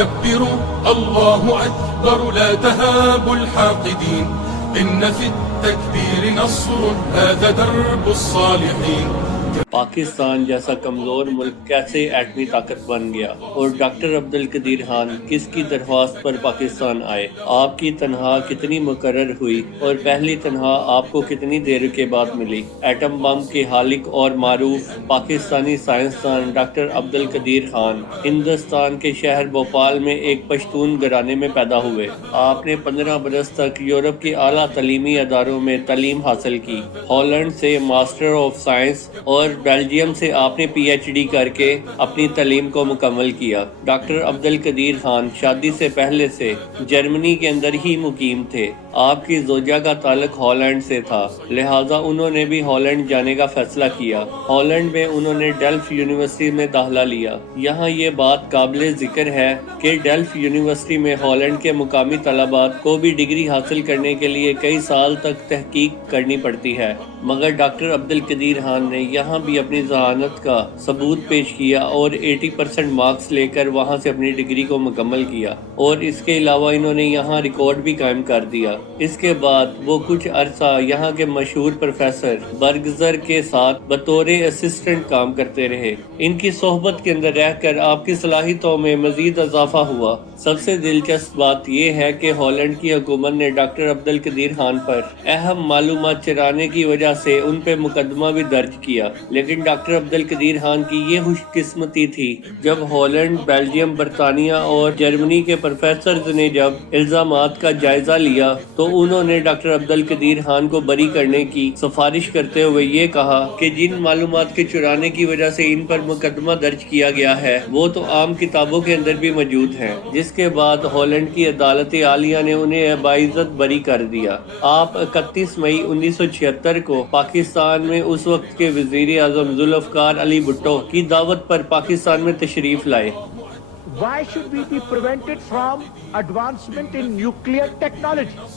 كبروا الله أكبر لا تهابوا الحاقدين إن في التكبير نصر هذا درب الصالحين. پاکستان جیسا کمزور ملک کیسے ایٹمی طاقت بن گیا، اور ڈاکٹر عبدالقدیر خان کس کی درخواست پر پاکستان آئے؟ آپ کی تنخواہ کتنی مقرر ہوئی اور پہلی تنخواہ آپ کو کتنی دیر کے بعد ملی؟ ایٹم بم کے خالق اور معروف پاکستانی سائنسدان ڈاکٹر عبدالقدیر خان ہندوستان کے شہر بھوپال میں ایک پشتون گھرانے میں پیدا ہوئے۔ آپ نے 15 برس تک یورپ کے اعلیٰ تعلیمی اداروں میں تعلیم حاصل کی۔ ہالینڈ سے ماسٹر آف سائنس اور بیلجیم سے آپ نے پی ایچ ڈی کر کے اپنی تعلیم کو مکمل کیا۔ ڈاکٹر عبدالقدیر خان شادی سے پہلے سے جرمنی کے اندر ہی مقیم تھے۔ آپ کی زوجہ کا تعلق ہالینڈ سے تھا، لہٰذا انہوں نے بھی ہالینڈ جانے کا فیصلہ کیا۔ ہالینڈ میں انہوں نے ڈیلف یونیورسٹی میں داخلہ لیا۔ یہاں یہ بات قابل ذکر ہے کہ ڈیلف یونیورسٹی میں ہالینڈ کے مقامی طلباء کو بھی ڈگری حاصل کرنے کے لیے کئی سال تک تحقیق کرنی پڑتی ہے، مگر ڈاکٹر عبدالقدیر خان نے یہاں بھی اپنی ذہانت کا ثبوت پیش کیا اور 80% مارکس لے کر وہاں سے اپنی ڈگری کو مکمل کیا، اور اس کے علاوہ انہوں نے یہاں ریکارڈ بھی قائم کر دیا۔ اس کے بعد وہ کچھ عرصہ یہاں کے مشہور پروفیسر برگزر کے ساتھ بطور اسسٹنٹ کام کرتے رہے۔ ان کی صحبت کے اندر رہ کر آپ کی صلاحیتوں میں مزید اضافہ ہوا۔ سب سے دلچسپ بات یہ ہے کہ ہالینڈ کی حکومت نے ڈاکٹر عبدالقدیر خان پر اہم معلومات چرانے کی وجہ سے ان پہ مقدمہ بھی درج کیا، لیکن ڈاکٹر عبدالقدیر خان کی یہ خوش قسمتی تھی جب ہالینڈ، بیلجیم، برطانیہ اور جرمنی کے پروفیسرز نے جب الزامات کا جائزہ لیا تو انہوں نے ڈاکٹر عبدالقدیر خان کو بری کرنے کی سفارش کرتے ہوئے یہ کہا کہ جن معلومات کے چرانے کی وجہ سے ان پر مقدمہ درج کیا گیا ہے وہ تو عام کتابوں کے اندر بھی موجود ہیں، جس کے بعد ہالینڈ کی عدالت عالیہ نے انہیں باعزت بری کر دیا۔ آپ 31 مئی 1976 کو پاکستان میں اس وقت کے وزیر اعظم ذوالفقار علی بھٹو کی دعوت پر پاکستان میں تشریف لائے۔ Why should we be prevented from advancement in nuclear technology?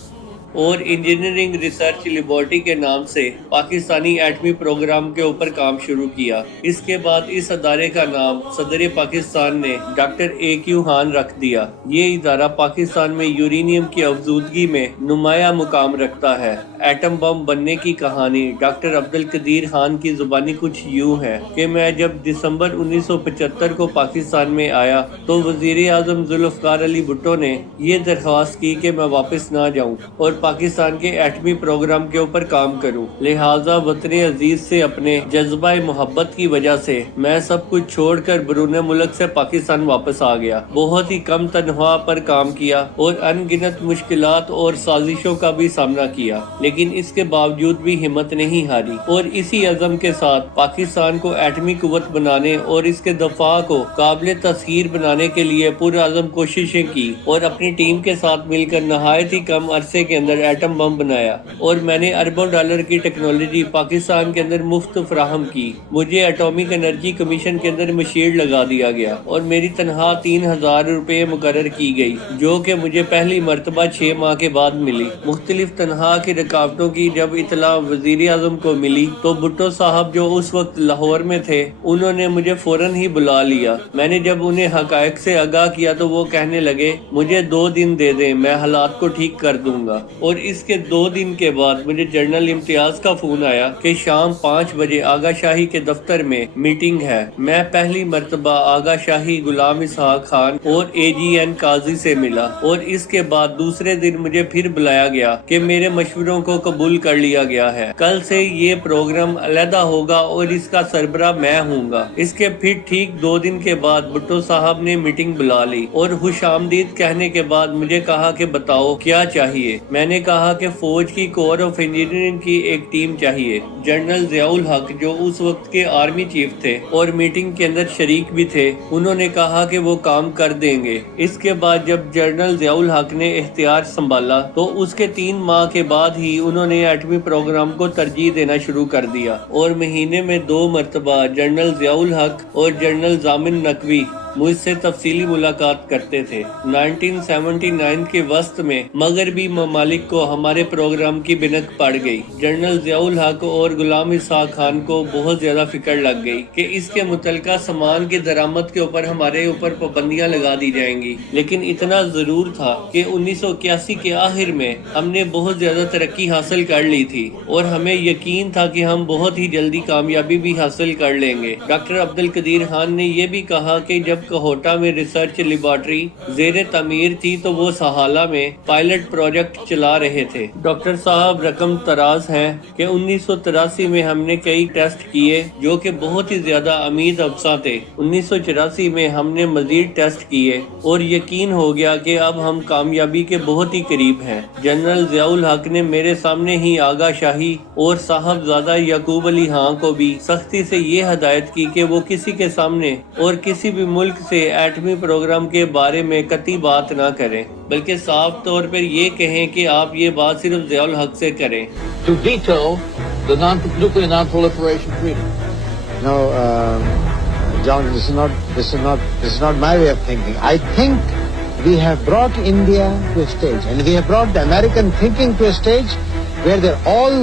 اور انجینئرنگ ریسرچ لیبارٹری کے نام سے پاکستانی ایٹمی پروگرام کے اوپر کام شروع کیا۔ اس کے بعد اس ادارے کا نام صدر پاکستان نے ڈاکٹر اے کیو خان رکھ دیا۔ یہ ادارہ پاکستان میں یورینیم کی افزودگی میں نمایاں مقام رکھتا ہے۔ ایٹم بم بننے کی کہانی ڈاکٹر عبدالقدیر خان کی زبانی کچھ یوں ہے کہ میں جب دسمبر 1975 کو پاکستان میں آیا تو وزیر اعظم ذوالفقار علی بھٹو نے یہ درخواست کی کہ میں واپس نہ جاؤں اور پاکستان کے ایٹمی پروگرام کے اوپر کام کروں، لہٰذا وطن عزیز سے اپنے جذبہ محبت کی وجہ سے میں سب کچھ چھوڑ کر بیرون ملک سے پاکستان واپس آ گیا۔ بہت ہی کم تنخواہ پر کام کیا اور ان گنت مشکلات اور سازشوں کا بھی سامنا کیا، لیکن اس کے باوجود بھی ہمت نہیں ہاری اور اسی عزم کے ساتھ پاکستان کو ایٹمی قوت بنانے اور اس کے دفاع کو قابل تسخیر بنانے کے لیے پرعزم کوششیں کی، اور اپنی ٹیم کے ساتھ مل کر نہایت ہی کم عرصے کے اندر ایٹم بم بنایا، اور میں نے اربوں ڈالر کی ٹیکنالوجی پاکستان کے اندر مفت فراہم کی۔ مجھے ایٹامک انرجی کمیشن کے اندر مشیر لگا دیا گیا اور میری تنخواہ 3000 روپے مقرر کی گئی، جو کہ مجھے پہلی مرتبہ 6 ماہ کے بعد ملی۔ مختلف تنخواہ کی رکاوٹوں کی جب اطلاع وزیر اعظم کو ملی تو بھٹو صاحب جو اس وقت لاہور میں تھے انہوں نے مجھے فوراً ہی بلا لیا۔ میں نے جب انہیں حقائق سے آگاہ کیا تو وہ کہنے لگے مجھے 2 دن دے دیں، میں حالات کو ٹھیک کر دوں گا، اور اس کے 2 دن کے بعد مجھے جنرل امتیاز کا فون آیا کہ شام 5 بجے آغا شاہی کے دفتر میں میٹنگ ہے۔ میں پہلی مرتبہ آغا شاہی غلام اسحاق خان اور اے جی این قاضی سے ملا، اور اس کے بعد دوسرے دن مجھے پھر بلایا گیا کہ میرے مشوروں کو قبول کر لیا گیا ہے، کل سے یہ پروگرام علیحدہ ہوگا اور اس کا سربراہ میں ہوں گا۔ اس کے پھر ٹھیک 2 دن کے بعد بھٹو صاحب نے میٹنگ بلا لی اور خوش آمدید کہنے کے بعد مجھے کہا کہ بتاؤ کیا چاہیے۔ میں نے کہا کہ فوج کی کور آف انجینئرنگ کی ایک ٹیم چاہیے۔ جنرل ضیاء الحق جو اس وقت کے آرمی چیف تھے اور میٹنگ کے اندر شریک بھی تھے، انہوں نے کہا کہ وہ کام کر دیں گے۔ اس کے بعد جب جنرل ضیاء الحق نے اختیار سنبھالا تو اس کے 3 ماہ کے بعد ہی انہوں نے ایٹمی پروگرام کو ترجیح دینا شروع کر دیا، اور مہینے میں 2 مرتبہ جنرل ضیاء الحق اور جنرل ضامن نقوی مجھ سے تفصیلی ملاقات کرتے تھے۔ 1979 کے وسط میں مغربی ممالک کو ہمارے پروگرام کی بنک پڑ گئی۔ جنرل ضیاء الحق اور غلام اسحاق خان کو بہت زیادہ فکر لگ گئی کہ اس کے متعلقہ سامان کی درآمد کے اوپر ہمارے اوپر پابندیاں لگا دی جائیں گی، لیکن اتنا ضرور تھا کہ 1981 کے آخر میں ہم نے بہت زیادہ ترقی حاصل کر لی تھی اور ہمیں یقین تھا کہ ہم بہت ہی جلدی کامیابی بھی حاصل کر لیں گے۔ ڈاکٹر عبدالقدیر خان نے یہ بھی کہا کہ جب کوہوٹا میں ریسرچ لیبارٹری زیر تعمیر تھی تو وہ سہالہ میں پائلٹ پروجیکٹ چلا رہے تھے۔ ڈاکٹر صاحب رقم تراز ہیں کہ 1983 میں ہم نے کئی ٹیسٹ کیے جو کہ بہت ہی زیادہ امید افزا تھے۔ 1984 میں ہم نے مزید ٹیسٹ کیے اور یقین ہو گیا کہ اب ہم کامیابی کے بہت ہی قریب ہیں۔ جنرل ضیاء الحق نے میرے سامنے ہی آغا شاہی اور صاحبزادہ یعقوب علی خاں کو بھی سختی سے یہ ہدایت کی کہ وہ کسی کے سامنے اور کسی بھی ملک سے ایٹمی پروگرام کے بارے میں قطعی بات نہ کریں، بلکہ صاف طور پر یہ کہیں کہ آپ یہ بات صرف ضیاء الحق سے کریں۔ To veto the nuclear non-proliferation treaty. No, John, this is not my way of thinking. I think we have brought India to a stage, and we have brought the American thinking to a stage where they're all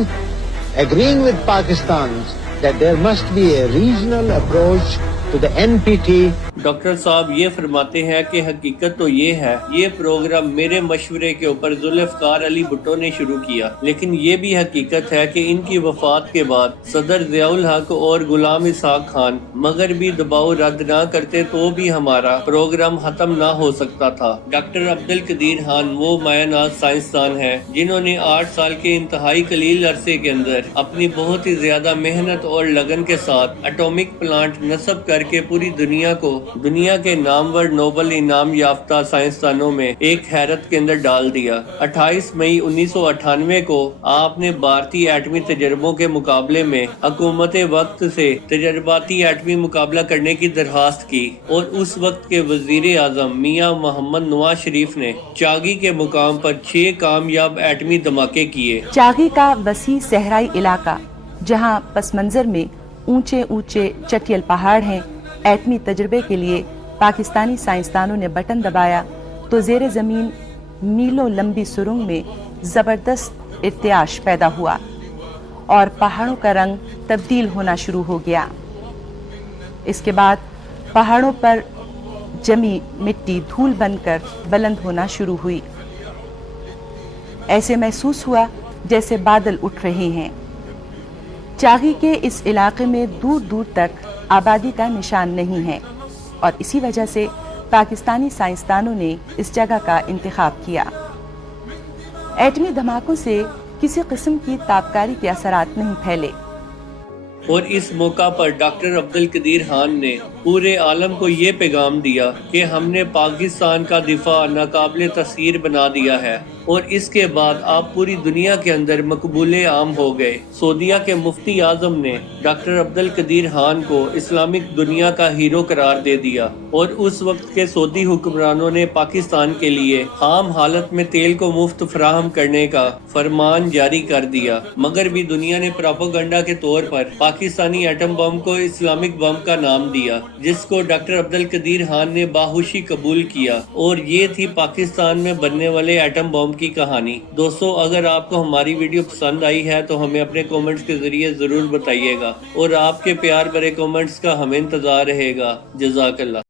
agreeing with Pakistan that there must be a regional approach to the NPT. Doctor صاحب یہ فرماتے ہیں کہ حقیقت تو یہ ہے، یہ پروگرام میرے مشورے کے اوپر ذوالفقار علی بھٹو نے شروع کیا، لیکن یہ بھی حقیقت ہے کہ ان کی وفات کے بعد صدر ضیاء الحق اور غلام اسحاق خان مغربی دباؤ رد نہ کرتے تو بھی ہمارا پروگرام ختم نہ ہو سکتا تھا۔ ڈاکٹر عبدالقدیر خان وہ مایہ ناز سائنسدان ہیں جنہوں نے 8 سال کے انتہائی قلیل عرصے کے اندر اپنی بہت ہی زیادہ محنت اور لگن کے ساتھ ایٹمک پلانٹ نصب کر کے پوری دنیا کو دنیا کے نامور نوبل انعام یافتہ سائنسدانوں میں ایک حیرت کے اندر ڈال دیا۔ 28 مئی 1998 کو آپ نے بھارتی ایٹمی تجربوں کے مقابلے میں حکومت وقت سے تجرباتی ایٹمی مقابلہ کرنے کی درخواست کی اور اس وقت کے وزیر اعظم میاں محمد نواز شریف نے چاگی کے مقام پر 6 کامیاب ایٹمی دھماکے کیے۔ چاگی کا وسیع صحرائی علاقہ جہاں پس منظر میں اونچے اونچے چٹیل پہاڑ ہیں، ایٹمی تجربے کے لیے پاکستانی سائنسدانوں نے بٹن دبایا تو زیر زمین میلوں لمبی سرنگ میں زبردست ارتعاش پیدا ہوا اور پہاڑوں کا رنگ تبدیل ہونا شروع ہو گیا۔ اس کے بعد پہاڑوں پر جمی مٹی دھول بن کر بلند ہونا شروع ہوئی۔ ایسے محسوس ہوا جیسے بادل اٹھ رہے ہیں۔ چاگی کے اس علاقے میں دور دور تک آبادی کا نشان نہیں ہے اور اسی وجہ سے پاکستانی سائنسدانوں نے اس جگہ کا انتخاب کیا۔ ایٹمی دھماکوں سے کسی قسم کی تابکاری کے اثرات نہیں پھیلے اور اس موقع پر ڈاکٹر عبدالقدیر خان نے پورے عالم کو یہ پیغام دیا کہ ہم نے پاکستان کا دفاع ناقابل تسخیر بنا دیا ہے اور اس کے بعد آپ پوری دنیا کے اندر مقبول عام ہو گئے۔ سعودیہ کے مفتی اعظم نے ڈاکٹر عبدالقدیر خان کو اسلامک دنیا کا ہیرو قرار دے دیا اور اس وقت کے سعودی حکمرانوں نے پاکستان کے لیے عام حالت میں تیل کو مفت فراہم کرنے کا فرمان جاری کر دیا، مگر بھی دنیا نے پروپیگنڈا کے طور پر پاکستانی ایٹم بم کو اسلامک بم کا نام دیا، جس کو ڈاکٹر عبدالقدیر خان نے باہوشی قبول کیا، اور یہ تھی پاکستان میں بننے والے ایٹم بم کی کہانی۔ دوستو، اگر آپ کو ہماری ویڈیو پسند آئی ہے تو ہمیں اپنے کومنٹس کے ذریعے ضرور بتائیے گا اور آپ کے پیار بھرے کومنٹس کا ہمیں انتظار رہے گا۔ جزاک اللہ۔